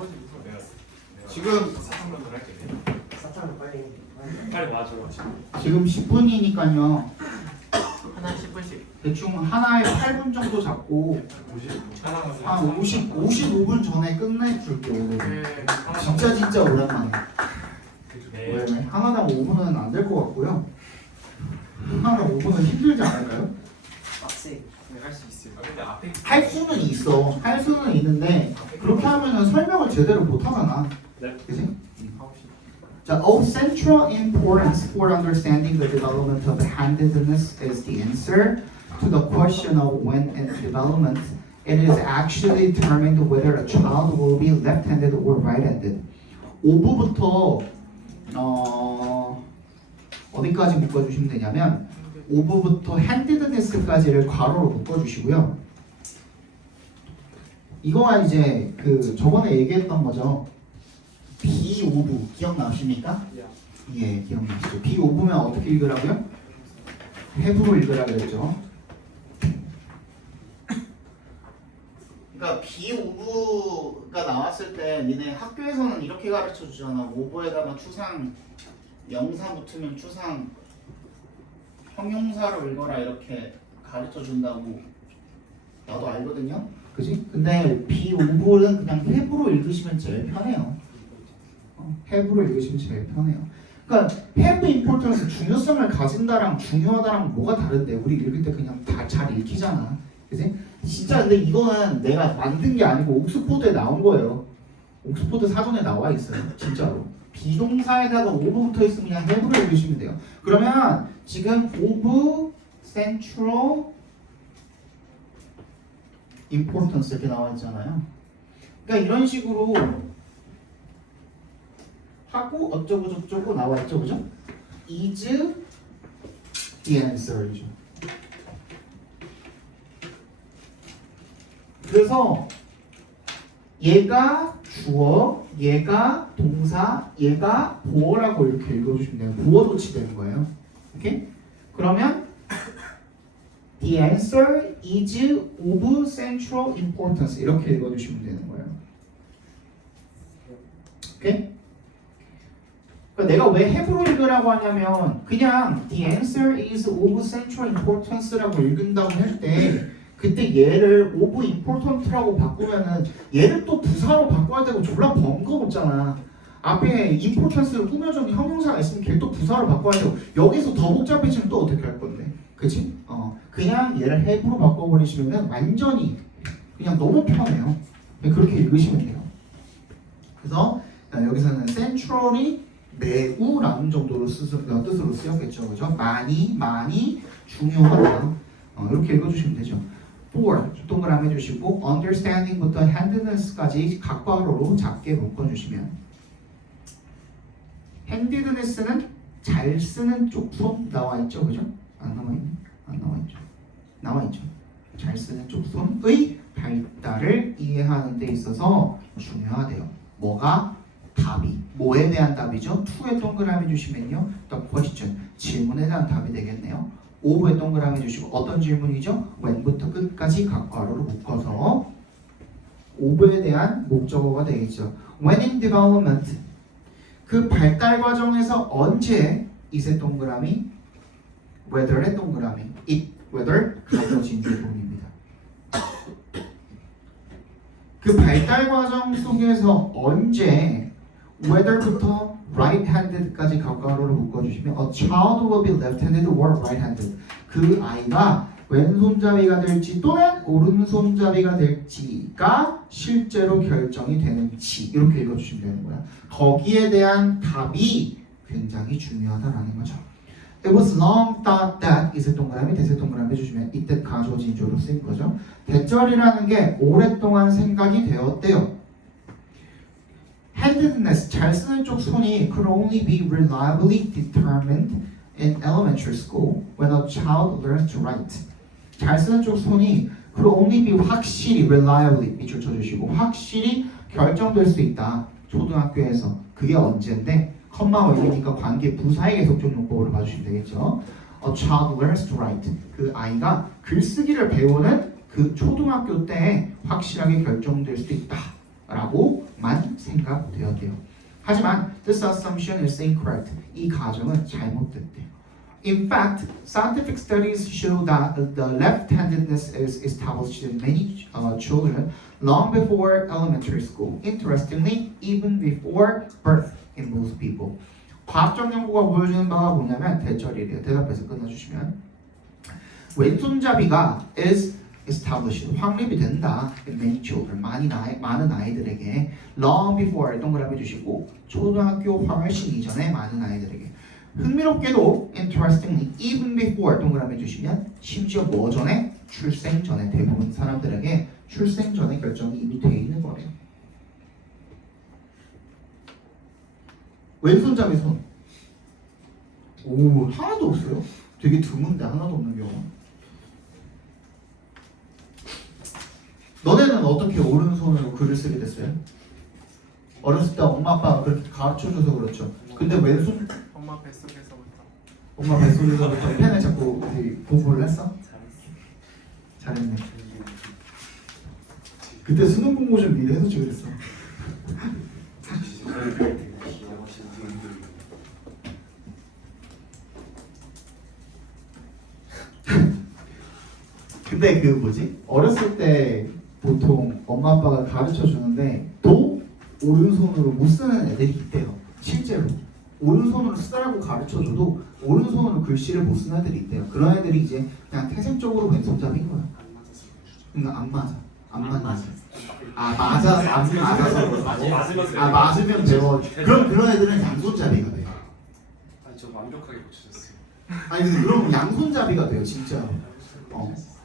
아버지부터 내가 지금 사탕면을 할게. 사탕을 빨리 와줘. 지금 10분이니까요. 하나 10분씩. 대충 하나에 8분 정도 잡고 한 55분 전에 끝내줄게 오늘. 진짜 오랜만에. 네. 왜? 하나당 5분은 안 될 것 같고요. 하나당 5분은 힘들지 않을까요? 빡세. 할수 있어요. 근데 앞에 할 수는 있어. 할 수는 있는데 그렇게 하면은 설명을 제대로 못 하잖아. 네. 그지? 자, of central importance for understanding the development of handedness is the answer to the question of when in development it is actually determined whether a child will be left-handed or right-handed. 5부부터 어디까지 묶어주시면 되냐면 5부부터 handedness까지를 괄호로 묶어주시고요. 이거가 이제 그 저번에 얘기했던 거죠. B5부 기억나십니까? 예, 기억나시죠? B5부면 어떻게 읽으라고요? 해부로 읽으라 그랬죠. 그러니까 B5부가 나왔을 때 니네 학교에서는 이렇게 가르쳐 주잖아. 5부에다가 추상 명사 붙으면 추상 형용사로 읽어라 이렇게 가르쳐 준다고 나도 알거든요. 그지? 근데 B5부는 그냥 해부로 읽으시면 제일 편해요. have로 읽으시면 제일 편해요. 그러니까 have importance 중요성을 가진다랑 중요하다랑 뭐가 다른데 우리 읽을 때 그냥 다 잘 읽히잖아. 그지? 진짜 근데 이거는 내가 만든 게 아니고 옥스포드에 나온 거예요. 옥스포드 사전에 나와 있어요. 진짜로. 비동사에다가 of 붙어 있으면 그냥 have로 읽으시면 돼요. 그러면 지금 of central importance 이렇게 나와 있잖아요. 그러니까 이런 식으로 하고 어쩌고 저쩌고 나와 있죠, 그죠? is the answer이죠. 그래서 얘가 주어, 얘가 동사, 얘가 보어라고 이렇게 읽어주시면 돼요. 보어 조치되는 거예요. 오케이? 그러면 the answer is of central importance 이렇게 읽어주시면 되는 거예요. 오케이? 그러니까 내가 왜 have로 읽으라고 하냐면 그냥 the answer is of central importance라고 읽는다고 할 때 그때 얘를 of important라고 바꾸면은 얘를 또 부사로 바꿔야 되고 졸라 번거롭잖아. 앞에 importance를 꾸며주는 형용사가 있으면 걔를 또 부사로 바꿔야 되고 여기서 더 복잡해지면 또 어떻게 할 건데? 그치? 그냥 얘를 have로 바꿔버리시면은 완전히 그냥 너무 편해요. 그렇게 읽으시면 돼요. 그래서 여기서는 central이 매우라는 정도로 뜻으로 쓰였겠죠, 그죠? 많이 중요하다. 이렇게 읽어주시면 되죠. for 동그라미 해주시고 understanding부터 handedness까지 각 괄호로 작게 묶어주시면 handedness는 잘 쓰는 쪽 손 나와 있죠, 그죠? 안 나와 있니? 안 나와 있죠. 나와 있죠. 잘 쓰는 쪽 손의 발달을 이해하는 데 있어서 중요하대요. 뭐가? 답이 뭐에 대한 답이죠? to에 동그라미 주시면요 the question 질문에 대한 답이 되겠네요. of에 동그라미 주시고 어떤 질문이죠? when부터 끝까지 각 괄호로 묶어서 of에 대한 목적어가 되겠죠. when in development 그 발달 과정에서 언제 it의 동그라미 whether의 동그라미 it whether 가져진 부분입니다. 그 발달 과정 속에서 언제 whether부터 right-handed까지 괄호를 묶어주시면 a child will be left-handed or right-handed 그 아이가 왼손잡이가 될지 또는 오른손잡이가 될지가 실제로 결정이 되는지 이렇게 읽어주시면 되는 거야. 거기에 대한 답이 굉장히 중요하다라는 거죠. It was long thought that 이세 동그라미 대세 동그라미 해주시면 이때 가져진 조로 쓰인 거죠. 대절이라는 게 오랫동안 생각이 되었대요. handedness 잘 쓰는 쪽 손이 could only be reliably determined in elementary school when a child learns to write. 잘 쓰는 쪽 손이 could only be 확실히 reliably 밑줄 쳐주시고 확실히 결정될 수 있다. 초등학교에서 그게 언제인데 컴마와 이니까 관계 부사의 계속적 용법으로 봐주시면 되겠죠. A child learns to write. 그 아이가 글쓰기를 배우는 그 초등학교 때에 확실하게 결정될 수 있다. 라고만 이해가 돼야 돼요. 하지만 this assumption is incorrect. 이 가정은 잘못됐대요. In fact, scientific studies show that the left-handedness is established in many children long before elementary school. Interestingly, even before birth in most people. 과학적 연구가 보여주는 바가 뭐냐면 대절이래요. 대답해서 끝내주시면 왼손잡이가 is established 확립이 된다 in many children 많은 아이들에게 long before 동그라미 주시고 초등학교 훨씬 이전에 많은 아이들에게 흥미롭게도 interestingly even before 동그라미 주시면 심지어 뭐 전에 출생 전에 대부분 사람들에게 출생 전에 결정이 이미 돼 있는 거래요. 왼손잡이 손. 오 하나도 없어요. 되게 드문데 하나도 없는 경우. 너네는 어떻게 오른손으로 글을 쓰게 됐어요? 어렸을 때 엄마 아빠가 그렇게 가르쳐줘서 그렇죠. 근데 왼손 엄마 뱃속에서부터. 엄마 뱃속에서부터 펜을 잡고 공부를 했어? 잘했네. 그때 수능 공부 좀 미리 해놓지 그랬어. 근데 그 뭐지? 어렸을 때 보통 엄마 아빠가 가르쳐 주는데 또 오른손으로 못 쓰는 애들이 있대요. 실제로 오른손으로 쓰라고 가르쳐 줘도 오른손으로 글씨를 못 쓰는 애들이 있대요. 그런 애들이 이제 그냥 태생적으로 왼손잡이인 거야. 안 맞아. 안 맞아. 아 맞아서 그렇다고? 아 맞으면 배워. 그럼 그런 애들은 양손잡이가 돼요. 아니 저 완벽하게 고쳐졌어요. 아니 근데 그럼 양손잡이가 돼요 진짜.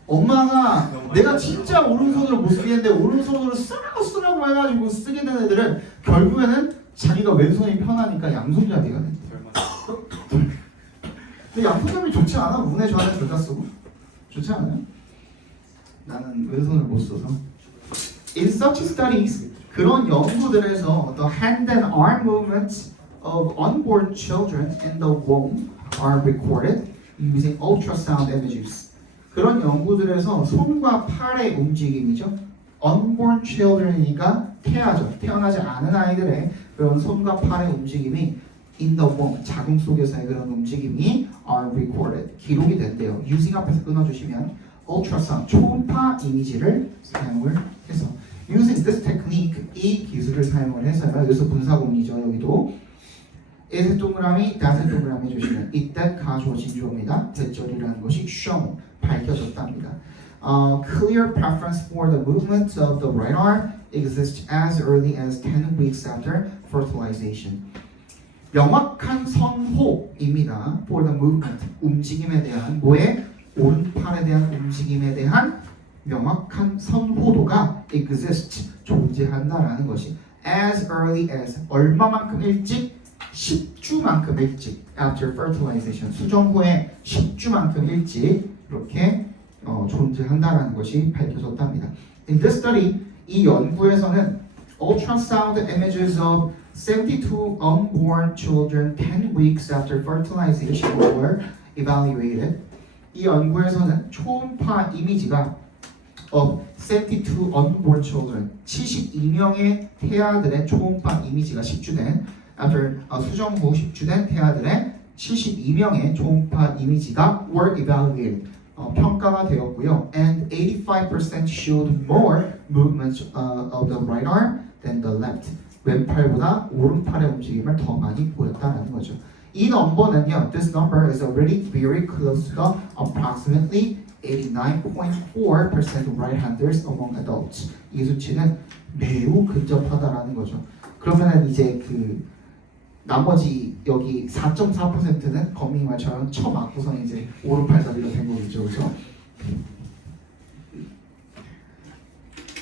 엄마가 내가 진짜 오른손으로 못 쓰겠는데 오른손으로 쓰라고 해가지고 쓰게 된 애들은 결국에는 자기가 왼손이 편하니까 양손잡이가 돼. 근데 양손잡이 좋지 않아? 운에 좋아하는 둘 다 쓰고 좋지 않아요? 나는 왼손을 못 써서. In such studies, 그런 연구들에서 the hand and arm movements of unborn children in the womb are recorded using ultrasound images. 그런 연구들에서 손과 팔의 움직임이죠. Unborn children이니까 태아죠. 태어나지 않은 아이들의 그런 손과 팔의 움직임이 in the womb, 자궁 속에서의 그런 움직임이 are recorded, 기록이 된대요. using 앞에서 끊어주시면 ultrasound, 초음파 이미지를 사용을 해서 using this technique, 이 기술을 사용을 해서요. 여기서 분사구문이죠. 여기도 is 동그라미, that의 동그라미 주시면 이때 가주어진 주어입니다. 대절이라는 것이 shown, 밝혀졌답니다. Clear preference for the movement of the right arm exists as early as 10 weeks after fertilization. 명확한 선호입니다. For the movement, 움직임에 대한 뭐에? 오른팔에 대한 움직임에 대한 명확한 선호도가 exist, 존재한다라는 것이 as early as, 얼마만큼 일찍? 10주만큼 일찍 after fertilization, 수정 후에 10주만큼 일찍 이렇게 존재한다라는 것이 밝혀졌답니다. In this study, 이 연구에서는 ultrasound images of 72 unborn children 10 weeks after fertilization were evaluated. 이 연구에서는 초음파 이미지가 of 72 unborn children, 72명의 태아들의 초음파 이미지가 집주된 after 수정 후 10주 된 태아들의 72명의 초음파 이미지가 were evaluated, 평가가 되었고요. And 85% showed more movements of the right arm than the left. 왼팔보다 오른팔의 움직임을 더 많이 보였다는 거죠. 이 넘버는요, this number is already very close to the approximately 89.4% right-handers among adults. 이 수치는 매우 근접하다라는 거죠. 그러면 이제 그 나머지 여기 4.4%는 거미 말처럼 쳐맞고서 이제 오른팔잡이가 된 거겠죠, 그렇죠?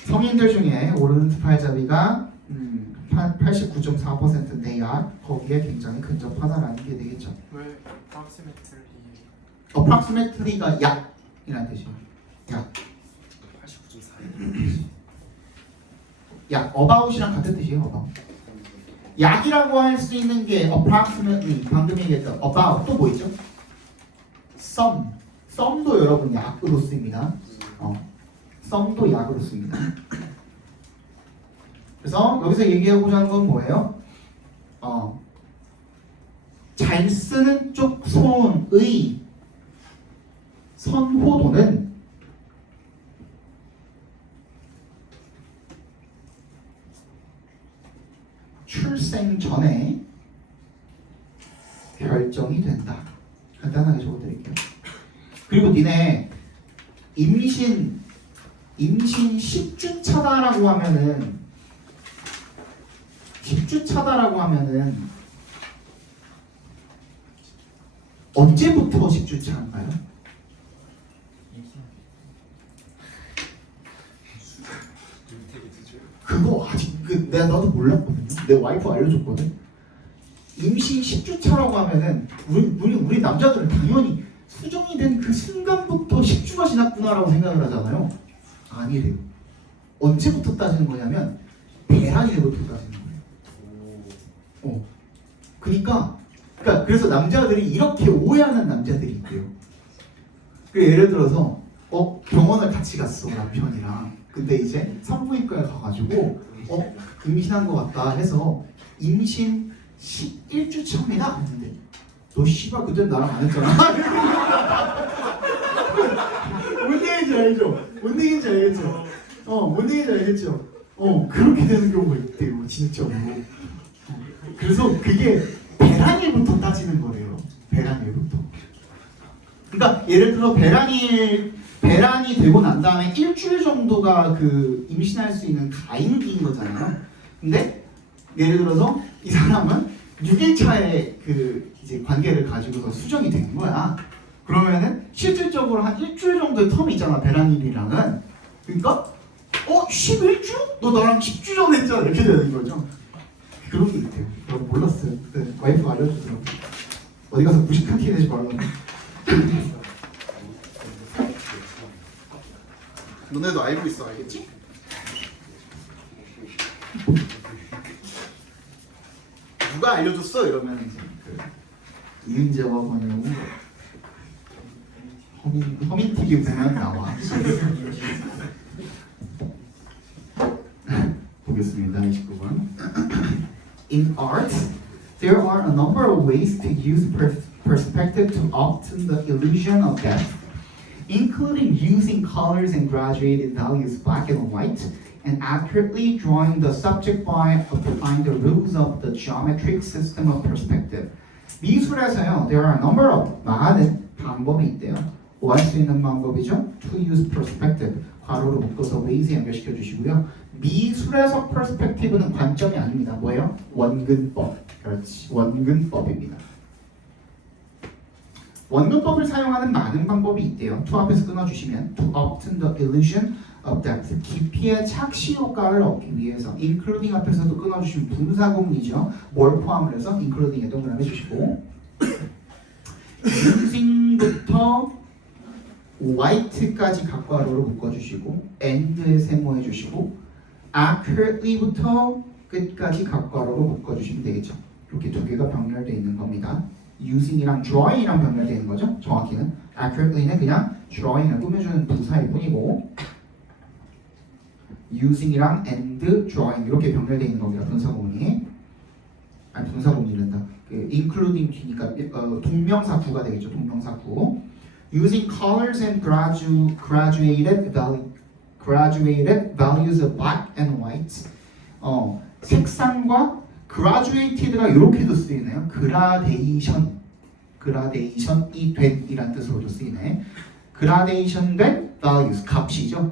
성인들 중에 오른팔잡이가 89.4% 내야 거기에 굉장히 근접하다라는 게 되겠죠. 왜 approximately approximately가 약이라는 뜻이에요. 약. 89.4. 약. about이랑 같은 뜻이에요. about. 약이라고 할 수 있는 게 approximately, 방금 얘기했던 about, 또 뭐 있죠? some. some도 여러분 약으로 씁니다. some도 약으로 씁니다. 그래서 여기서 얘기하고자 하는 건 뭐예요? 잘 쓰는 쪽 손의 선호도는 출생 전에 결정이 된다. 간단하게 적어드릴게요. 그리고 니네 임신 10주 차다라고 하면은 10주 차다라고 하면은 언제부터 10주 차인가요? 윤택이 드죠. 그거 아직 내가 나도 몰랐거든요. 내 와이프 알려줬거든. 임신 10주 차라고 하면은 우리 남자들은 당연히 수정이 된 그 순간부터 10주가 지났구나라고 생각을 하잖아요. 아니래요. 언제부터 따지는 거냐면 배란이 때부터 따지는 거예요. 그러니까 그래서 남자들이 이렇게 오해하는 남자들이 있대요. 예를 들어서 병원을 같이 갔어 남편이랑. 근데 이제 산부인과에 가가지고 임신한 것 같다 해서 임신 11주 차입니다 했는데 너 씨발 그때 나랑 안 했잖아. 뭔 얘기인지 알죠? 뭔 얘기인지 알겠죠? 뭔 얘기인지 알겠죠? 그렇게 되는 경우가 있대요 진짜로. 그래서 그게 배란일부터 따지는 거래요. 배란일부터. 그러니까 예를 들어 배란이 되고 난 다음에 일주일 정도가 그 임신할 수 있는 가임기인 거잖아요. 근데 예를 들어서 이 사람은 6일 차에 그 이제 관계를 가지고서 수정이 된 거야. 그러면은 실질적으로 한 일주일 정도의 텀이 있잖아 배란일이랑은. 그러니까 11주? 너 나랑 10주 전에 했잖아 이렇게 되는 거죠. 그런 게 있대요. 저 몰랐어요. 그때 와이프가 알려주더라고. 어디 가서 무식한 티 내지 말라고. 너네도 알고 있어, 알겠지? 누가 알려줬어? 이러면 이제 이은재와 권영우 허민 TV 보면 나와. 보겠습니다. 29번. In art, there are a number of ways to use perspective to obtain the illusion of depth, including using colors and graduated values black and white, and accurately drawing the subject by applying the rules of the geometric system of perspective. 미술에서요, there are a number of 많은 방법이 있대요. 뭐 할 수 있는 방법이죠? To use perspective. 괄호로 묶어서 ways에 연결시켜 주시고요. 미술에서 perspective는 관점이 아닙니다. 뭐예요? 원근법. 그렇지. 원근법입니다. 원근법을 사용하는 많은 방법이 있대요. to 앞에서 끊어주시면 to obtain the illusion of depth. 깊이의 착시 효과를 얻기 위해서 including 앞에서도 끊어주시면 분사구문이죠. 뭘 포함을 해서 including에 동그라미 해주시고 using부터 white까지 각괄호로 묶어주시고 and에 세모해주시고 accurately부터 끝까지 각괄호로 묶어주시면 되겠죠. 이렇게 두 개가 병렬되어 있는 겁니다. using이랑 drawing이랑 병렬되어 있는 거죠. 정확히는 accurately는 그냥 drawing을 꾸며주는 부사일 뿐이고 using이랑 and drawing 이렇게 병렬되어 있는 겁니다. 분사구문이 분사구문이란다. 그 including 뒤니까 동명사 구가 되겠죠. 동명사 구. Using colors and graduated values of black and white. 색상과 gradated가 이렇게도 쓰이네요. 그라데이션이 된이란 뜻으로도 쓰이네. gradation 된 values 값이죠.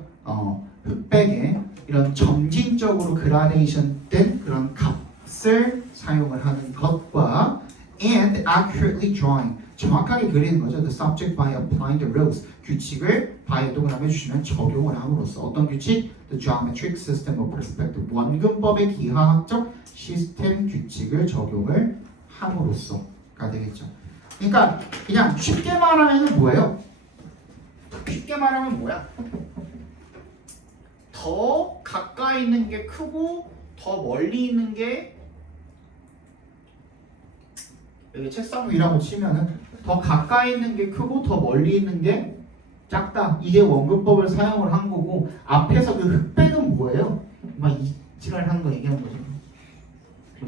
흑백에 이런 점진적으로 gradation 된 그런 값을 사용을 하는 것과 and accurately drawing 정확하게 그리는 거죠. The subject by applying the rules 규칙을 by에 동그라미 해주시면 적용을 함으로써 어떤 규칙? The geometric system of perspective 원근법의 기하학적 시스템 규칙을 적용을 함으로써가 되겠죠. 그러니까 그냥 쉽게 말하면 뭐예요? 쉽게 말하면 뭐야? 더 가까이 있는 게 크고 더 멀리 있는 게 여기 책상 위라고 치면은 더 가까이 있는 게 크고 더 멀리 있는 게 작다. 이게 원근법을 사용을 한 거고 앞에서 그 흑백은 뭐예요? 막 칠하는 거 얘기하는 거죠.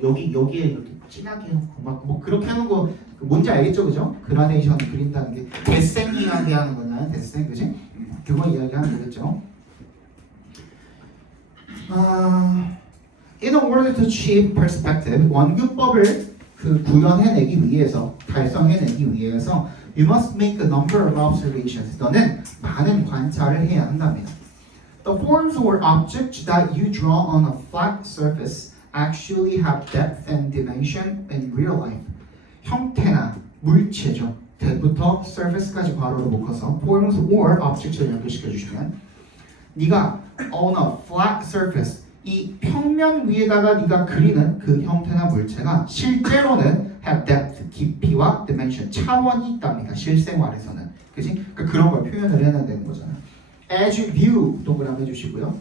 여기에 이렇게 진하게 해놓고 막 뭐 그렇게 하는 거 뭔지 알겠죠, 그죠? 그라데이션 그린다는 게 데생이하게 하는 거냐, 데생, 그지? 그거 이야기하면 되겠죠. In order to achieve perspective, 원근법을 구현해내기 위해서, 달성해내기 위해서, you must make a number of observations. 너는 많은 관찰을 해야 한답니다. The forms or objects that you draw on a flat surface actually have depth and dimension in real life. 형태나 물체죠. 대부터 surface까지 괄호로 묶어서 forms or objects를 연결시켜 주시면 네가 on a flat surface 이 평면 위에다가 네가 그리는 그 형태나 물체가 실제로는 have depth, 깊이와 dimension, 차원이 있답니다. 실생활에서는. 그치? 그러니까 그런 걸 표현을 해야 되는 거잖아요. As you view 동그라미 해주시고요.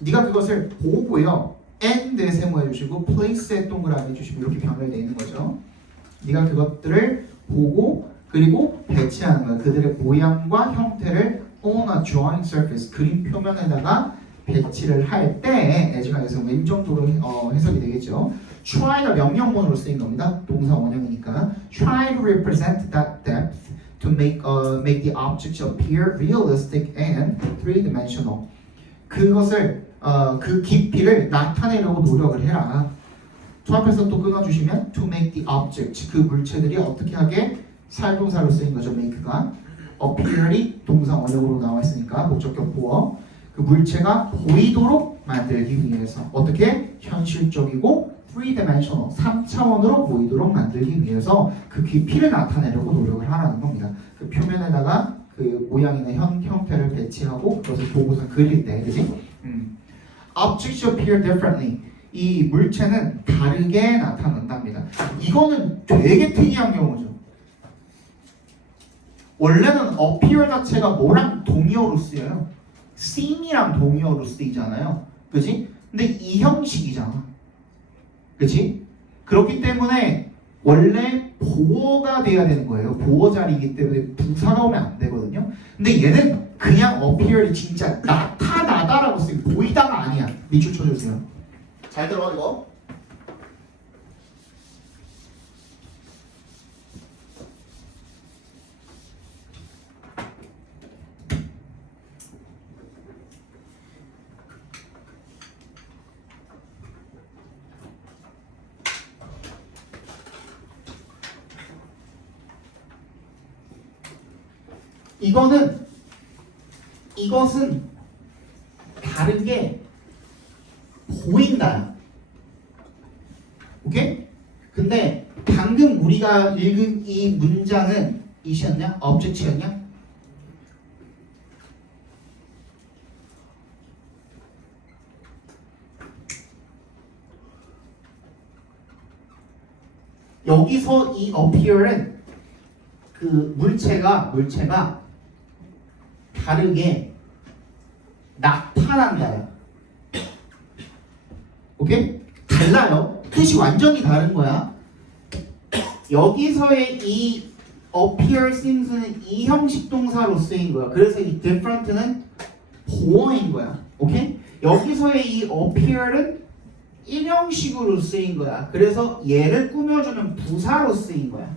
네가 그것을 보고요. and에 세모해주시고 place에 동그라미 해주시고 이렇게 변형되어 있는 거죠. 네가 그것들을 보고 그리고 배치하는 거야. 그들의 모양과 형태를 on a drawing surface 그림 표면에다가 배치를 할 때 as가 여기서 왼쪽으로 해석이 되겠죠. try가 명령문으로 쓰인 겁니다. 동사 원형이니까 try to represent that depth to make the objects appear realistic and three-dimensional. 그것을 그 깊이를 나타내려고 노력을 해라. to 앞에서 또 끊어주시면 to make the object 그 물체들이 어떻게 하게 사용동사로 쓰인 거죠. make가 appear이 동사 원형으로 나와 있으니까 목적격 보어 그 물체가 보이도록 만들기 위해서 어떻게 현실적이고 3dimensional 3차원으로 보이도록 만들기 위해서 그 깊이를 나타내려고 노력을 하라는 겁니다. 그 표면에다가 그 모양이나 형태를 배치하고 그것을 보고서 그릴 때, 그지? Objects appear differently. 이 물체는 다르게 나타난답니다. 이거는 되게 특이한 경우죠. 원래는 appear 자체가 뭐랑 동의어로 쓰여요? seem이랑 동의어로 쓰이잖아요. 그지? 근데 이 형식이잖아. 그치? 그렇기 때문에 원래 보어가 돼야 되는 거예요. 보어 자리이기 때문에 부사가 오면 안 되거든요. 근데 얘는 그냥 appear이 진짜 나타나다라고 쓰고 보이다가 아니야. 밑줄 쳐주세요. 잘 들어 이거. 이것은 다르게 보인다. 오케이? 근데 방금 우리가 읽은 이 문장은 이시였냐? object였냐? 여기서 이 appear은 그 물체가 다르게 나타난다요. 오케이? 달라요. 뜻이 완전히 다른 거야. 여기서의 이 appear seems는 이 형식 동사로 쓰인 거야. 그래서 이 different는 보어인 거야. 오케이? 여기서의 이 appear은 일형식으로 쓰인 거야. 그래서 얘를 꾸며주는 부사로 쓰인 거야.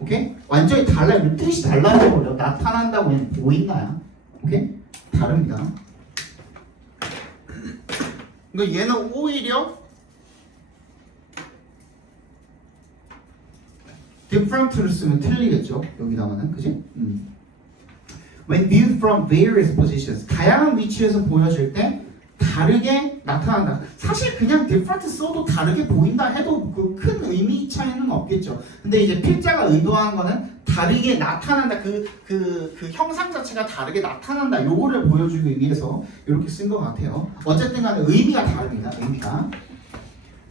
오케이? 완전히 달라요. 뜻이 달라져 버려. 나타난다고 얘는 보인다야. 오케이? 다릅니다. 그러니까 얘는 오히려 different를 쓰면 틀리겠죠. 여기다가는 그지? When viewed from various positions, 다양한 위치에서 보여질 때 다르게 나타난다. 사실 그냥 different 써도 다르게 보인다 해도 그 큰 의미 차이는 없겠죠. 근데 이제 필자가 의도하는 거는 다르게 나타난다. 그 형상 자체가 다르게 나타난다. 요거를 보여주기 위해서 이렇게 쓴 것 같아요. 어쨌든 간에 의미가 다릅니다. 의미가.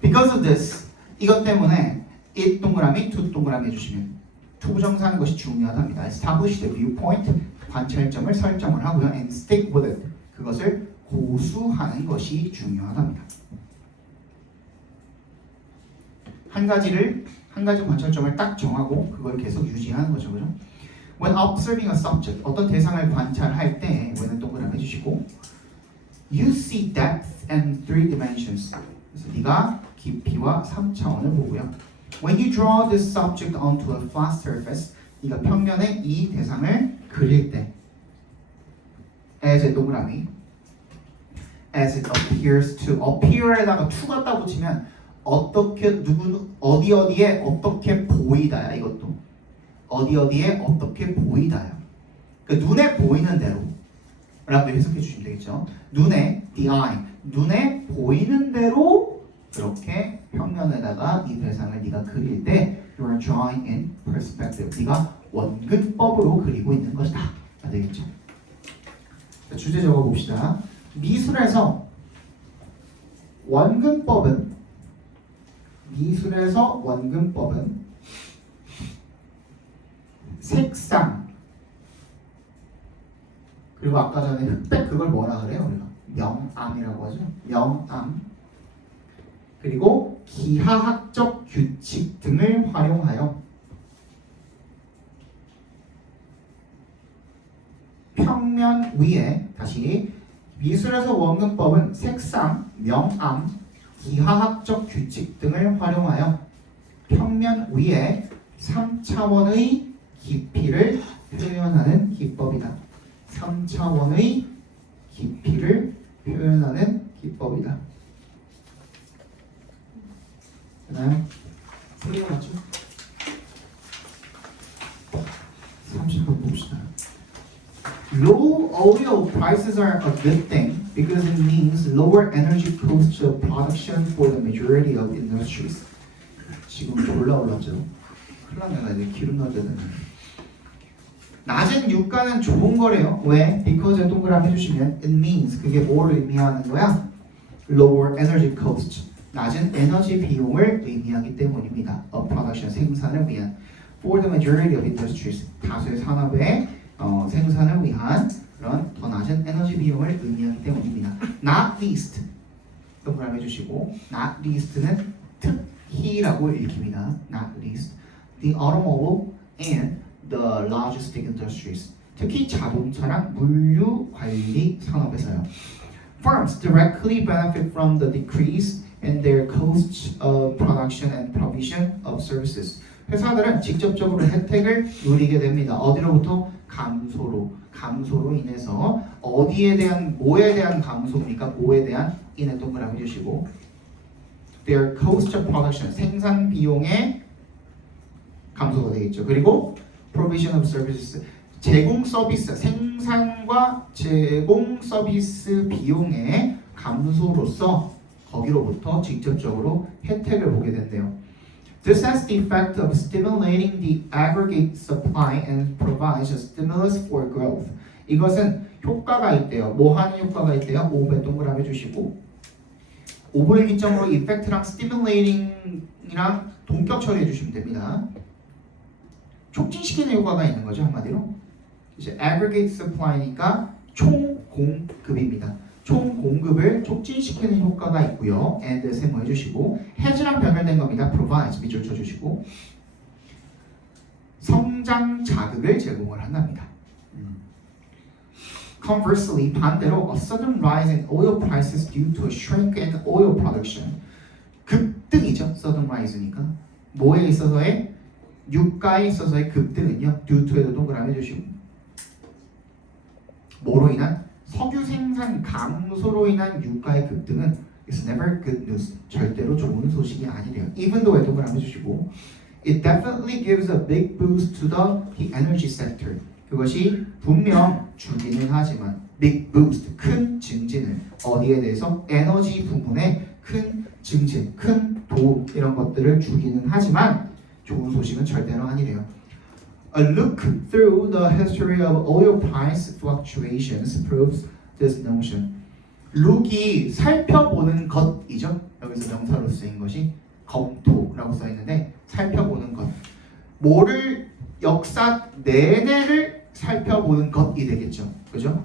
Because of this, 이것 때문에 it 동그라미, to 동그라미 해주시면 투부정사하는 것이 중요하답니다. Establish the viewpoint, 관찰점을 설정을 하고요. And stick with it, 그것을 고수하는 것이 중요하답니다. 한 가지 관찰점을 딱 정하고 그걸 계속 유지하는 거죠, 그죠? When observing a subject, 어떤 대상을 관찰할 때 when은 동그라미 해주시고 You see depth and 3 dimensions. 그래서 네가 깊이와 3차원을 보고요. When you draw this subject onto a flat surface, 네가 평면에 이 대상을 그릴 때 as 동그라미 as it appears to appear에다가 to 갖다 붙이면 어떻게 누구는 어디에 어떻게 보이다야. 이것도 어디에 어떻게 보이다야. 그러니까 눈에 보이는 대로 라고 해석해 주시면 되겠죠. 눈에 the eye 눈에 보이는 대로 그렇게 평면에다가 이 대상을 네가 그릴 때 you are drawing in perspective. 네가 원근법으로 그리고 있는 것이다. 되겠죠. 자, 주제 적어 봅시다. 미술에서 원근법은 색상 그리고 아까 전에 흑백 그걸 뭐라 그래요? 우리가 명암이라고 하죠. 명암 그리고 기하학적 규칙 등을 활용하여 평면 위에 다시 미술에서 원근법은 색상, 명암, 기하학적 규칙 등을 활용하여 평면 위에 3차원의 깊이를 표현하는 기법이다. 3차원의 깊이를 표현하는 기법이다. 그 다음 틀린 거 맞죠? 30번 봅시다. Low oil prices are a good thing because it means lower energy costs of production for the majority of industries. 지금 졸라 올랐죠? 큰일 나네. 이제 기름 넣어야 되는. 낮은 유가는 좋은 거래요. 왜? Because 동그라미 해주시면 it means 그게 뭘 의미하는 거야? Lower energy cost. 낮은 에너지 비용을 의미하기 때문입니다. Of production 생산을 위한. For the majority of industries 다수의 산업의 생산을 위한 그런 더 낮은 에너지 비용을 의미하기 때문입니다. Not least 동그라미 해주시고 not least는 특히라고 읽힙니다. Not least the automobile and the logistic industries 특히 자동차랑 물류 관리 산업에서요. Firms directly benefit from the decrease in their costs of production and provision of services. 회사들은 직접적으로 혜택을 누리게 됩니다. 어디로부터? 감소로 인해서 어디에 대한 뭐에 대한 감소입니까? 뭐에 대한 인에 동그라미 주시고 their cost of production 생산 비용의 감소가 되겠죠. 그리고 provision of services 제공 서비스 생산과 제공 서비스 비용의 감소로서 거기로부터 직접적으로 혜택을 보게 된대요. This has the effect of stimulating the aggregate supply and provides a stimulus for growth. 이것은 효과가 있대요. 뭐 하는 효과가 있대요? 5배 동그라미 주시고 5를 기점으로 effect랑 stimulating이랑 동격 처리해 주시면 됩니다. 촉진시키는 효과가 있는 거죠. 한마디로 이제 aggregate supply니까 총 공급입니다. 총 공급을 촉진시키는 효과가 있고요. and 세모 해주시고 has랑 변별된 겁니다. provides 밑줄 쳐주시고 성장 자극을 제공을 한답니다. Conversely, 반대로 a sudden rise in oil prices due to a shrink in oil production 급등이죠. sudden rise니까 뭐에 있어서의 유가에 있어서의 급등은요. due to에도 동그라미 해주시고 뭐로 인한 석유 생산 감소로 인한 유가의 급등은 is never good news. 절대로 좋은 소식이 아니래요. Even though 동그라미 해주시고 it definitely gives a big boost to the energy sector. 그것이 분명 주기는 하지만 big boost, 큰 증진을 어디에 대해서 에너지 부분에 큰 증진, 큰 도움 이런 것들을 주기는 하지만 좋은 소식은 절대로 아니래요. A look through the history of oil price fluctuations proves this notion. look이 살펴보는 것이죠. 여기서 명사로 쓰인 것이 검토라고 써 있는데 살펴보는 것. 뭐를 역사 내내를 살펴보는 것이 되겠죠. 그죠?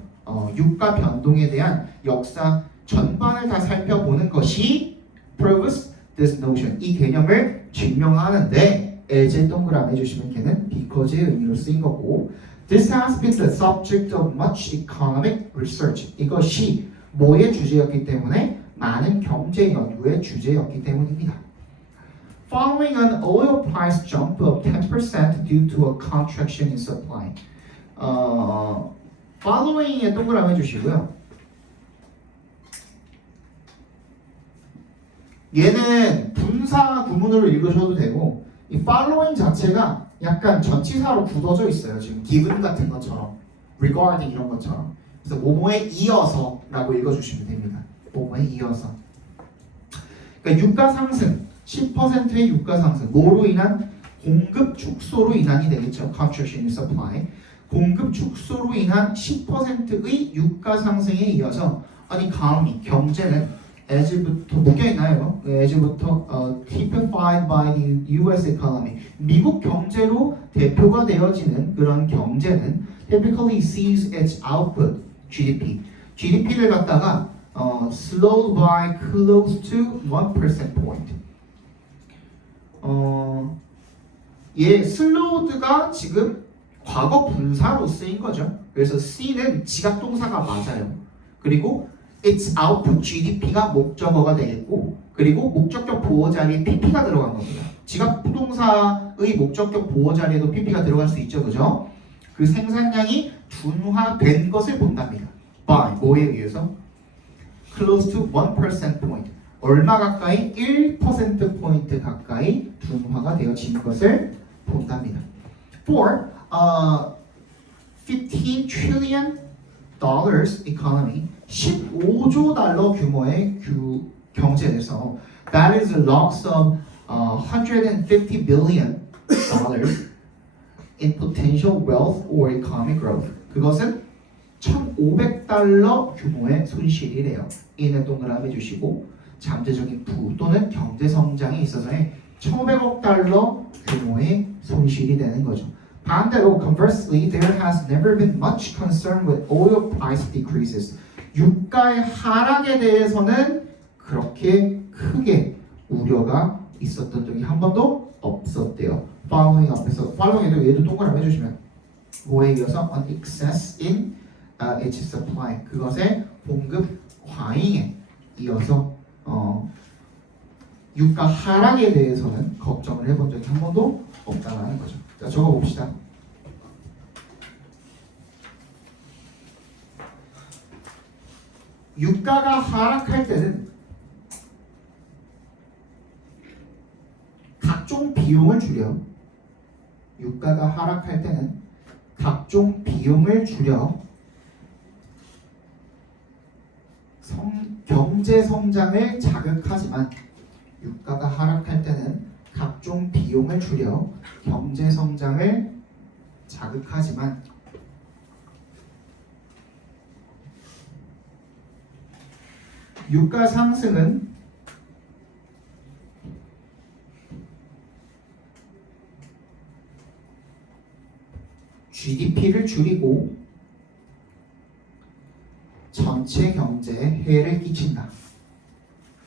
유가 변동에 대한 역사 전반을 다 살펴보는 것이 proves this notion. 이 개념을 증명하는데 as 동그라미 해주시면 걔는 because의 의미로 쓰인 거고 This has been the subject of much economic research. 이것이 뭐의 주제였기 때문에? 많은 경제 연구의 주제였기 때문입니다. Following an oil price jump of 10% due to a contraction in supply. following에 동그라미 해주시고요. 얘는 분사 구문으로 읽으셔도 되고 이 following 자체가 약간 전치사로 굳어져 있어요. 지금 given 같은 것처럼 regarding 이런 것처럼. 그래서 뭐뭐에 이어서라고 읽어주시면 됩니다. 뭐뭐에 이어서. 그러니까 유가 상승 10%의 유가 상승 뭐로 인한? 공급 축소로 인한이 되겠죠. Contraction in supply. 공급 축소로 인한 10%의 유가 상승에 이어서 아니 economy 경제는 as부터 묶여있나요? as부터 typified by the US economy 미국 경제로 대표가 되어지는 그런 경제는 typically sees its output GDP를 갖다가 slowed by close to 1% point. slowed가 지금 과거 분사로 쓰인 거죠. 그래서 C는 지각 동사가 맞아요. 그리고 its output GDP가 목적어가 되겠고, 그리고 목적격 보호 자리에 PP가 들어간 겁니다. 지각 부동사의 목적격 보호 자리에도 PP가 들어갈 수 있죠, 그죠? 그 생산량이 둔화된 것을 본답니다. by 뭐에 의해서? close to 1% point. 얼마 가까이? 1% 포인트 가까이 둔화가 되어진 것을 본답니다. For 15 trillion dollars economy, 15조 달러 규모의 경제에서 that is a loss of 150 billion dollars in potential wealth or economic growth. 그것은 1,500달러 규모의 손실이래요. 이는 동그라미 주시고 잠재적인 부 또는 경제 성장에 있어서의 1,500억 달러 규모의 손실이 되는 거죠. 반대로 conversely, there has never been much concern with oil price decreases. 유가의 하락에 대해서는 그렇게 크게 우려가 있었던 적이 한 번도 없었대요. following 앞에서 following에도 얘도 동그라미 해주시면 뭐에 이어서 an excess in its supply 그것의 공급 과잉에 이어서 유가 하락에 대해서는 걱정을 해본 적이 한 번도 없다는 거죠. 자, 적어봅시다. 유가가 하락할 때는 각종 비용을 줄여. 유가가 하락할 때는 각종 비용을 줄여 경제 성장을 자극하지만 유가가 하락할 때는 각종 비용을 줄여 경제 성장을 자극하지만 유가 상승은 GDP를 줄이고 전체 경제에 해를 끼친다.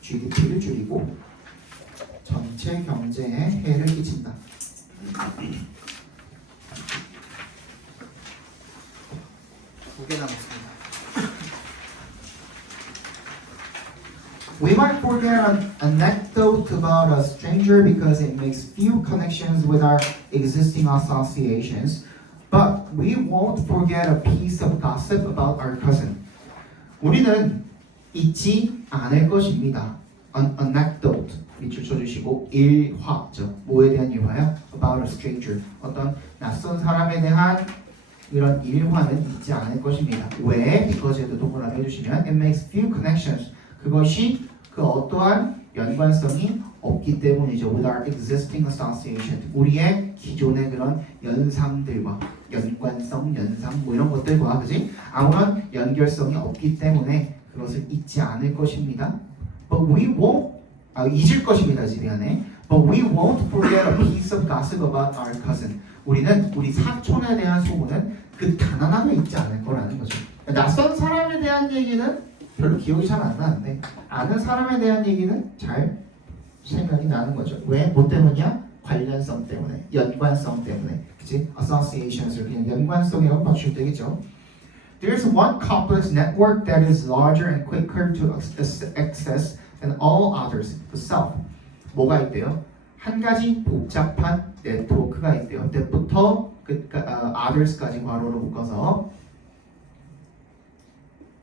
GDP를 줄이고 전체 경제에 해를 끼친다. 두 개 남았습니다. We might forget an anecdote about a stranger because it makes few connections with our existing associations, but we won't forget a piece of gossip about our cousin. 우리는 잊지 않을 것입니다. An anecdote 밑줄 쳐주시고 일화죠. 뭐에 대한 일화요? About a stranger. 어떤 낯선 사람에 대한 이런 일화는 잊지 않을 것입니다. 왜? Because에도 동그라미 해주시면 it makes few connections. 그것이 그 어떠한 연관성이 없기 때문이죠. With our existing association. 우리의 기존의 그런 연상들과 연관성, 연상 뭐 이런 것들과 그지? 아무런 연결성이 없기 때문에 그것을 잊지 않을 것입니다. But we won't 잊을 것입니다. 미안해. But we won't forget a piece of gossip about our cousin. 우리는 우리 사촌에 대한 소문은 그 단 하나도 잊지 않을 거라는 거죠. 낯선 사람에 대한 얘기는 별로 기억이 잘 안 나는데 아는 사람에 대한 얘기는 잘 생각이 나는 거죠. 왜? 뭐 때문이야? 관련성 때문에, 연관성 때문에, 그치? Associations을 그냥 연관성이라고 봐주시면 되겠죠. There's one complex network that is larger and quicker to access than all others, the self. 뭐가 있대요? 한 가지 복잡한 네트워크가 있대요. that부터 others까지 괄호로 묶어서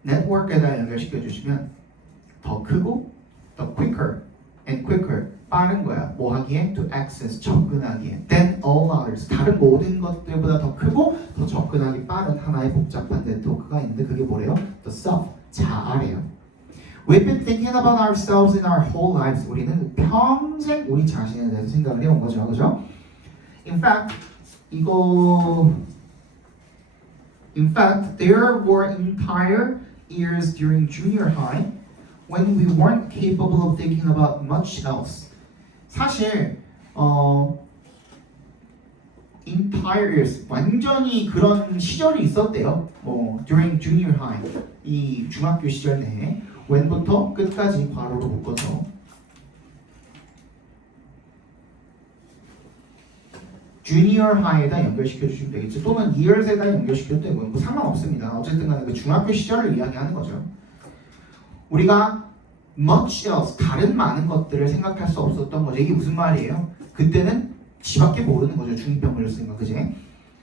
네트워크에다 연결시켜 주시면 더 크고 더 quicker and quicker 빠른 거야. 뭐 하기에? To access 접근하기에. Than all others 다른 모든 것들보다 더 크고 더 접근하기 빠른 하나의 복잡한 네트워크가 있는데 그게 뭐래요? The self 자아래요. We've been thinking about ourselves in our whole lives. 우리는 평생 우리 자신에 대해서 생각을 해온 거죠, 그죠? In fact, there were entire years during junior high when we weren't capable of thinking about much else. 사실 entire years 완전히 그런 시절이 있었대요. during junior high 이 중학교 시절 내에 when부터 끝까지 괄호로 묶어서 junior high에다 연결시켜 주시면 되겠죠. 또는 years에다 연결시켜도 되고 뭐 상관없습니다. 어쨌든 간에 그 중학교 시절을 이야기하는 거죠. 우리가 much else 다른 많은 것들을 생각할 수 없었던 거죠. 이게 무슨 말이에요? 그때는 지밖에 모르는 거죠. 중2병 걸렸으니까 그지?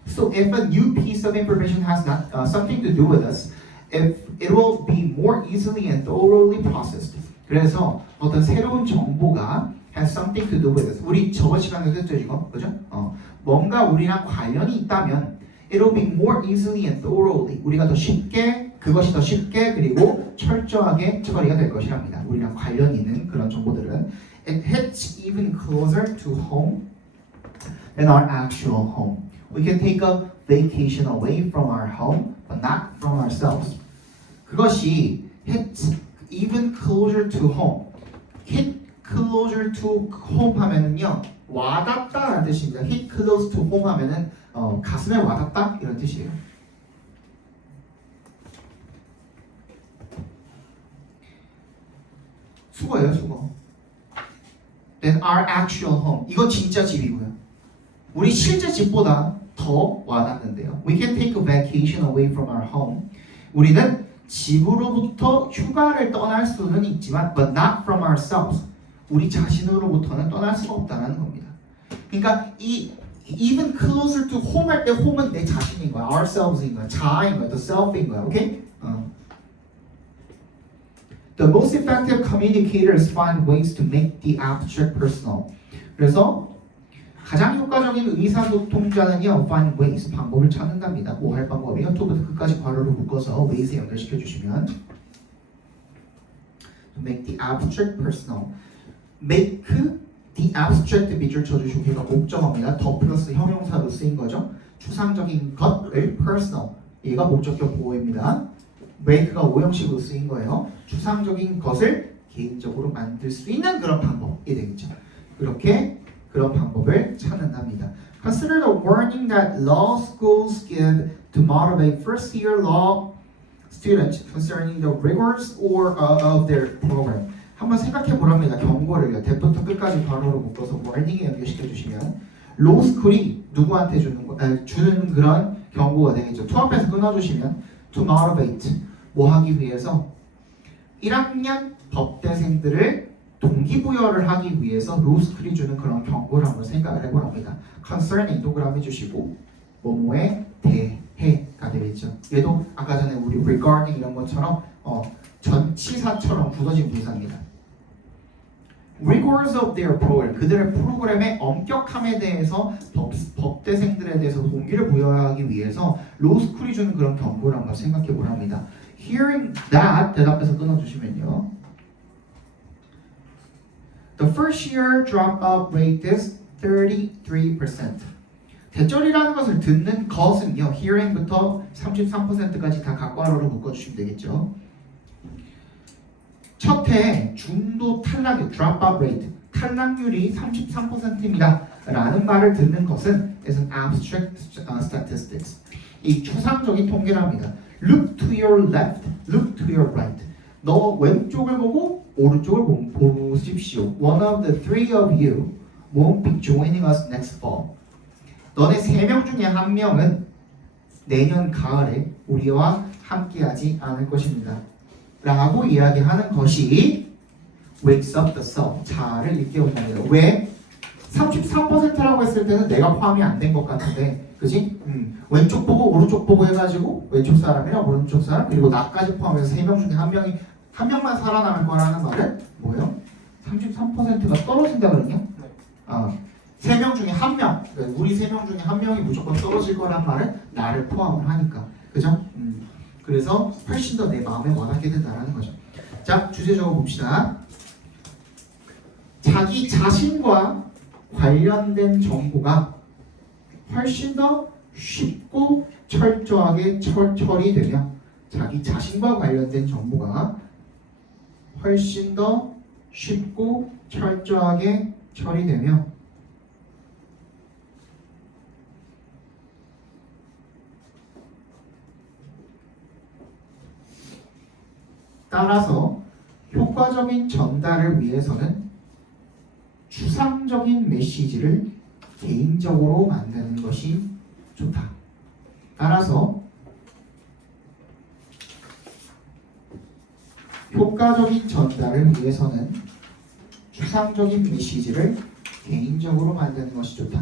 So if a new piece of information has not something to do with us, if it will be more easily and thoroughly processed. 그래서 어떤 새로운 정보가 has something to do with us. 우리 저번 시간에도 했죠 이거, 그죠? 뭔가 우리랑 관련이 있다면 it will be more easily and thoroughly. 우리가 더 쉽게 그것이 더 쉽게 그리고 철저하게 처리가 될 것이랍니다. 우리랑 관련이 있는 그런 정보들은 it hits even closer to home than our actual home. We can take a vacation away from our home, but not from ourselves. 그것이 hit even closer to home. hit closer to home 하면은요 와닿다라는 뜻입니다. hit close to home 하면은 가슴에 와닿다 이런 뜻이에요. 수거예요, 수거. Then our actual home. 이건 진짜 집이고요. 우리 실제 집보다 더 와닿는데요. We can take a vacation away from our home. 우리는 집으로부터 휴가를 떠날 수는 있지만 but not from ourselves. 우리 자신으로부터는 떠날 수가 없다는 겁니다. 그러니까 이 even closer to home 할 때 home은 내 자신인 거야. ourselves인 거야. 자아인 거야. the self인 거야. 오케이? The most effective communicators find ways to make the abstract personal. 그래서 가장 효과적인 의사소통자는요, find ways, 방법을 찾는답니다. 뭐 할 방법이요? to부터 끝까지 괄호로 묶어서 ways에 연결시켜 주시면 to make the abstract personal. make the abstract 밑줄 쳐주시고 걔가 목적어입니다. 더 플러스 형용사로 쓰인 거죠. 추상적인 것을 personal. 얘가 목적격 보호입니다. make가 오형식으로 쓰인 거예요. 추상적인 것을 개인적으로 만들 수 있는 그런 방법이 되겠죠. 그렇게 그런 방법을 찾는답니다. Consider the warning that law schools give to motivate first-year law students concerning the rigors of their program. 한번 생각해 보랍니다. 경고를요. 대부터 끝까지 괄호로 묶어서 warning에 연결시켜 주시면 law school이 누구한테 주는 그런 경고가 되겠죠. to 앞에서 끊어주시면 to motivate 뭐 하기 위해서 1학년 법대생들을 동기부여를 하기 위해서 로스쿨이 주는 그런 경고를 한번 생각을 해보랍니다. concerning 동그라미 주시고 뭐뭐에 대해가 되겠죠. 얘도 아까 전에 우리 regarding 이런 것처럼 전치사처럼 굳어진 분사입니다. rigors of their program 그들의 프로그램의 엄격함에 대해서 법대생들에 대해서 동기를 부여하기 위해서 로스쿨이 주는 그런 경고를 한번 생각해 보랍니다. Hearing that 대답해서 끊어주시면요. The first year dropout rate is 33%. 대절이라는 것을 듣는 것은요. hearing부터 33%까지 다 각괄호로 묶어주시면 되겠죠. 첫 해 중도 탈락률 dropout rate 탈락률이 33%입니다. 라는 말을 듣는 것은 is an abstract statistics. 이 추상적인 통계랍니다. Look to your left, look to your right. 너 왼쪽을 보고 오른쪽을 보십시오. One of the three of you won't be joining us next fall. 너네 3명 중에 한 명은 내년 가을에 우리와 함께하지 않을 것입니다. 라고 이야기하는 것이 wakes up the soul, 자아를 일깨운답니다. 왜? 33%라고 했을 때는 내가 포함이 안 된 것 같은데, 그지? 왼쪽 보고 오른쪽 보고 해가지고 왼쪽 사람이랑 오른쪽 사람 그리고 나까지 포함해서 3명 중에 한 명만 살아남을 거라는 말은 뭐예요? 33%가 떨어진다 그랬냐? 아, 3명 중에 1명, 그러니까 우리 3명 중에 1명이 무조건 떨어질 거란 말은 나를 포함을 하니까, 그죠? 그래서 훨씬 더 내 마음에 와닿게 된다는 거죠. 자, 주제 적어 봅시다. 자기 자신과 관련된 정보가 훨씬 더 쉽고 철저하게 처리되며, 자기 자신과 관련된 정보가 훨씬 더 쉽고 철저하게 처리되며 따라서 효과적인 전달을 위해서는 추상적인 메시지를 개인적으로 만드는 것이 좋다. 따라서 효과적인 전달을 위해서는 추상적인 메시지를 개인적으로 만드는 것이 좋다.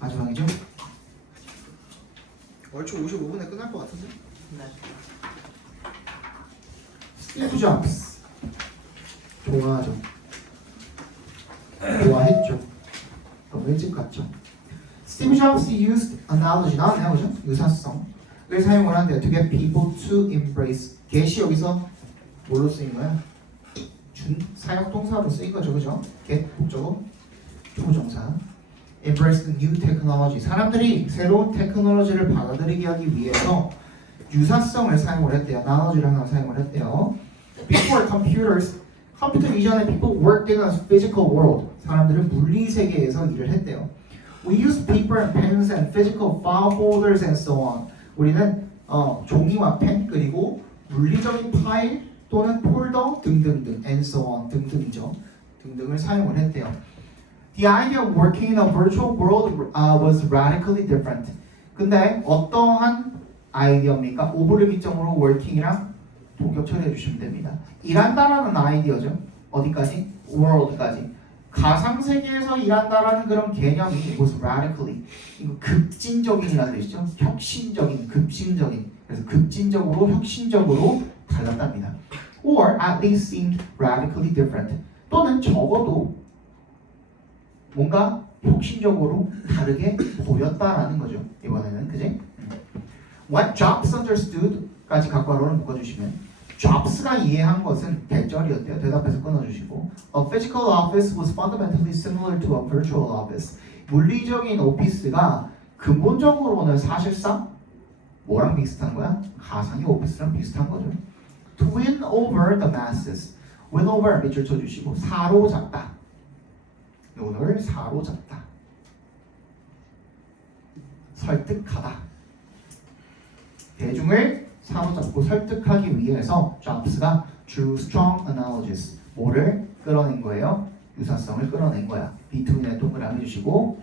마지막이죠? 얼추 55분에 끝날 것 같은데? 네. 스티브 잡스 좋아하죠? 좋아했죠? 너무 일찍 갔죠? 스티브 잡스 used analogy 나왔네요, 그죠? 유사성을 사용을 한대요. To get people to embrace. get이 여기서 뭘로 쓰인 거야? 사역동사로 쓰인 거죠, 그죠? get 목적어 부정사. Embrace the new technology. 사람들이 새로운 테크놀로지를 받아들이게 하기 위해서 유사성을 사용을 했대요. analogy를 하나 사용을 했대요. Before computers, 컴퓨터 이전에 people worked in a physical world. 사람들은 물리 세계에서 일을 했대요. We use paper and pens and physical file folders and so on. 우리는 종이와 펜 그리고 물리적인 파일 또는 폴더 등등등 and so on 등등이죠. 등등을 사용을 했대요. The idea of working in a virtual world was radically different. 근데 어떠한 아이디어입니까? 오브리기점으로 working이랑 동격 처리해 주시면 됩니다. 일한다라는 아이디어죠. 어디까지? world까지. 가상세계에서 일한다라는 그런 개념이 was radically. 이거 급진적인이라는 뜻이죠. 혁신적인, 급진적인. 그래서 급진적으로, 혁신적으로 달랐답니다. Or at least seemed radically different. 또는 적어도 뭔가 혁신적으로 다르게 보였다라는 거죠. 이번에는 그지? What Jobs understood까지 각괄호를 묶어주시면 Jobs가 이해한 것은 대절이었대요. 대답해서 끊어주시고 A physical office was fundamentally similar to a virtual office. 물리적인 오피스가 근본적으로는 사실상 뭐랑 비슷한 거야? 가상의 오피스랑 비슷한 거죠. To win over the masses. win over 밑줄 쳐주시고 사로잡다. 요를 사로잡다. 설득하다. 대중을 사로잡고 설득하기 위해서 Jobs가 drew strong analogies. 뭐를 끌어낸 거예요? 유사성을 끌어낸 거야. between에 동그라미 주시고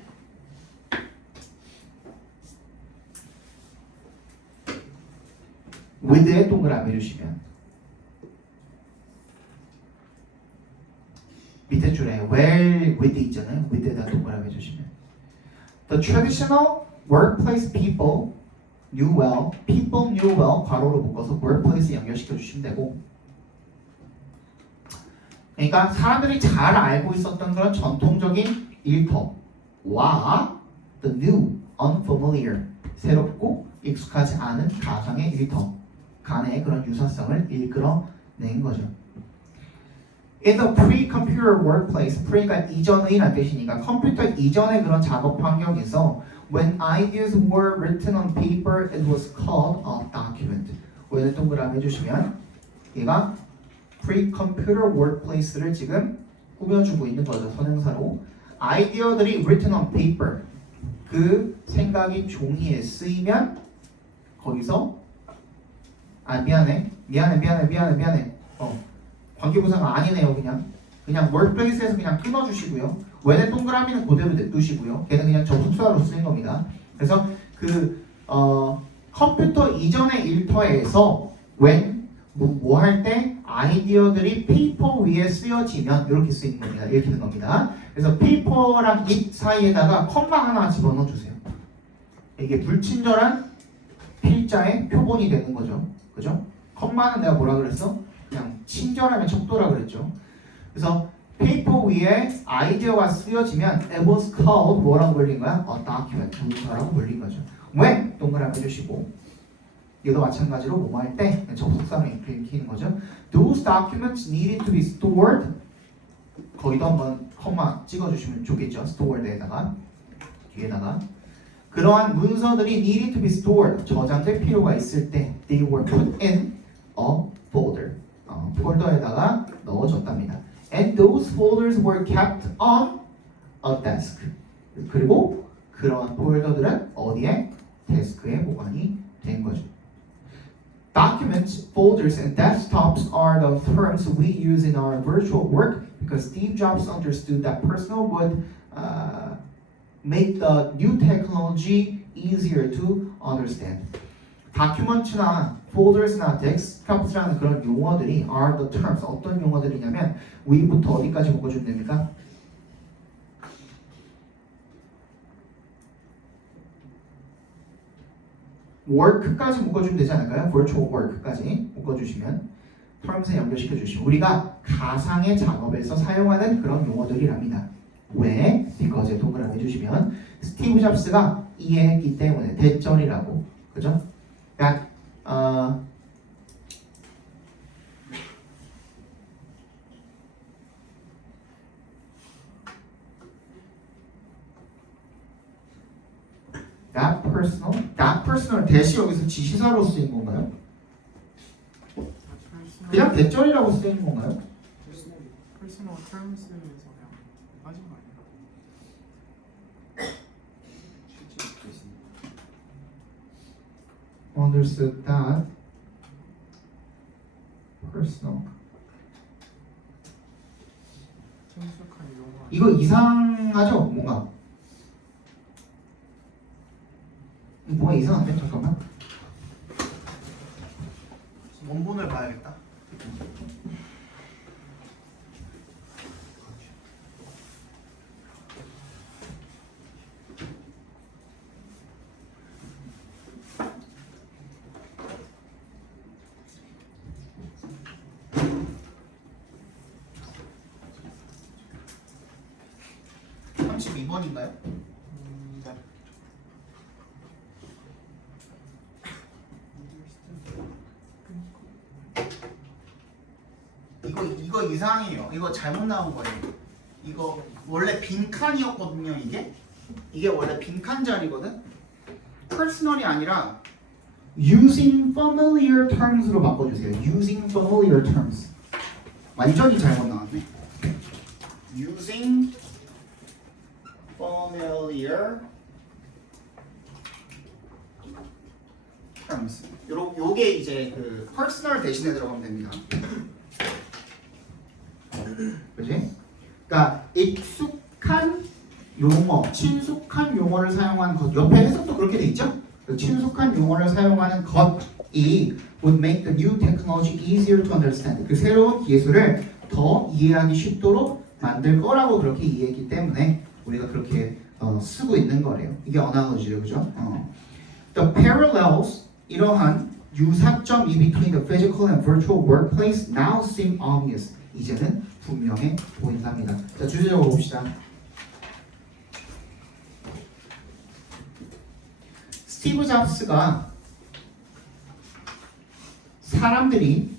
with에 동그라미 주시면 밑에 줄에 well with 있잖아요. with에다 동그라미 주시면 The traditional workplace people knew well, people knew well 괄호로 묶어서 workplace 연결시켜 주시면 되고 그러니까 사람들이 잘 알고 있었던 그런 전통적인 일터와 the new, unfamiliar 새롭고 익숙하지 않은 가상의 일터 간의 그런 유사성을 이끌어낸 거죠. In the pre-computer workplace, pre가 이전이라는 뜻이니까 컴퓨터 이전의 그런 작업 환경에서 when ideas were written on paper, it was called a document. when을 동그라미 해주시면 얘가 pre-computer workplace를 지금 꾸며주고 있는 거죠. 선행사로. 아이디어들이 written on paper. 그 생각이 종이에 쓰이면 거기서 미안해. 관계부사가 아니네요. 그냥 workplace에서 그냥 끊어주시고요. when의 동그라미는 그대로 냅두시고요. 걔는 그냥 접속사로 쓰인 겁니다. 그래서 그 컴퓨터 이전의 일터에서 when 뭐 할 때 아이디어들이 페이퍼 위에 쓰여지면 이렇게 쓰이는 겁니다. 이렇게 되는 겁니다. 그래서 페이퍼랑 it 사이에다가 컴마 하나 집어넣어 주세요. 이게 불친절한 필자의 표본이 되는 거죠. 그죠? 컴마는 내가 뭐라 그랬어? 그냥 친절함의 척도라 그랬죠. 그래서 페이퍼 위에 아이디어가 쓰여지면 it was called 뭐라고 불린 거야? A document. 문서라고 불린 거죠. when 동그라미 해주시고 이것도 마찬가지로 뭐 할 때 접속사를 읽히는 거죠. Those documents needed to be stored. 거기도 한번 컴마 찍어주시면 좋겠죠. stored에다가 뒤에다가 그러한 문서들이 needed to be stored 저장될 필요가 있을 때 they were put in a folder. 폴더에다가 넣어줬답니다. And those folders were kept on a desk. 그리고 그런 폴더들은 어디에? 데스크에 보관이 된 거죠. Documents, folders, and desktops are the terms we use in our virtual work because Steve Jobs understood that personal would make the new technology easier to understand. 다큐먼트나 folders나 desktops라는 그런 용어들이 are the terms. 어떤 용어들이냐면 위부터 어디까지 묶어주면 됩니까? work까지 묶어주면 되지 않을까요? virtual work까지 묶어주시면 terms에 연결시켜 주시면 우리가 가상의 작업에서 사용하는 그런 용어들이랍니다. 왜? because에 동그라미 해주시면 스티브 잡스가 이해했기 때문에 대절이라고 그죠? 그러니까 that personal 대시 여기서 지시사로 쓰인 건가요? 그냥 대절이라고 쓰인 건가요? personal terms에서 그냥 빠진 거 아니야? Understood that personal 친숙한 용어. 이거 이상하죠? 뭐가 이상한데? 잠깐만 원본을 봐야겠다. (32번인가요) 네. 이거 이상해요. 이거 잘못 나온 거예요. 이거 원래 빈칸이었거든요. 이게 원래 빈칸 자리거든. personal이 아니라 using familiar terms로 바꿔주세요. using familiar terms. 완전히 잘못 나왔네. using familiar terms. 요게 이제 그 personal 대신에 들어가면 됩니다. 그지? 그러니까 익숙한 용어, 친숙한 용어를 사용하는 것. 옆에 해석도 그렇게 돼 있죠? 친숙한 용어를 사용하는 것이 would make the new technology easier to understand. 그 새로운 기술을 더 이해하기 쉽도록 만들 거라고 그렇게 이해했기 때문에 우리가 그렇게 쓰고 있는 거래요. 이게 어나로지죠, 그죠? The parallels 이러한 유사점이 between the physical and virtual workplace now seem obvious. 이제는 분명해 보인답니다. 자, 주제적으로 봅시다. 스티브 잡스가 사람들이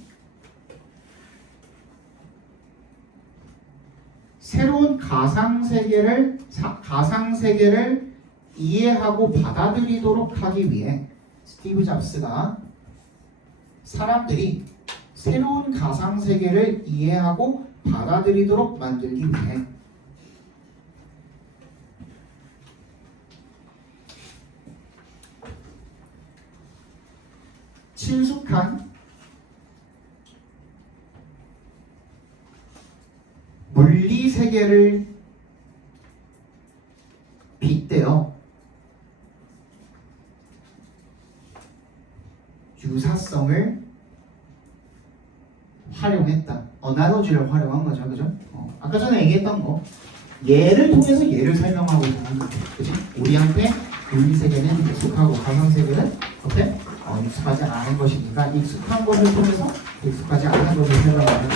새로운 가상세계를 이해하고 받아들이도록 하기 위해 스티브 잡스가 사람들이 새로운 가상세계를 이해하고 받아들이도록 만들기 위해 친숙한 물리 세계를 빗대어 했다. 어나로지를 활용한 거죠, 그죠? 아까 전에 얘기했던 거. 얘를 통해서 얘를 설명하고자 하는 거, 그지? 우리한테 물리 세계는 익숙하고 가상 세계는 어때? 익숙하지 않은 것이니까 익숙한 것을 통해서 익숙하지 않은 것을 설명하는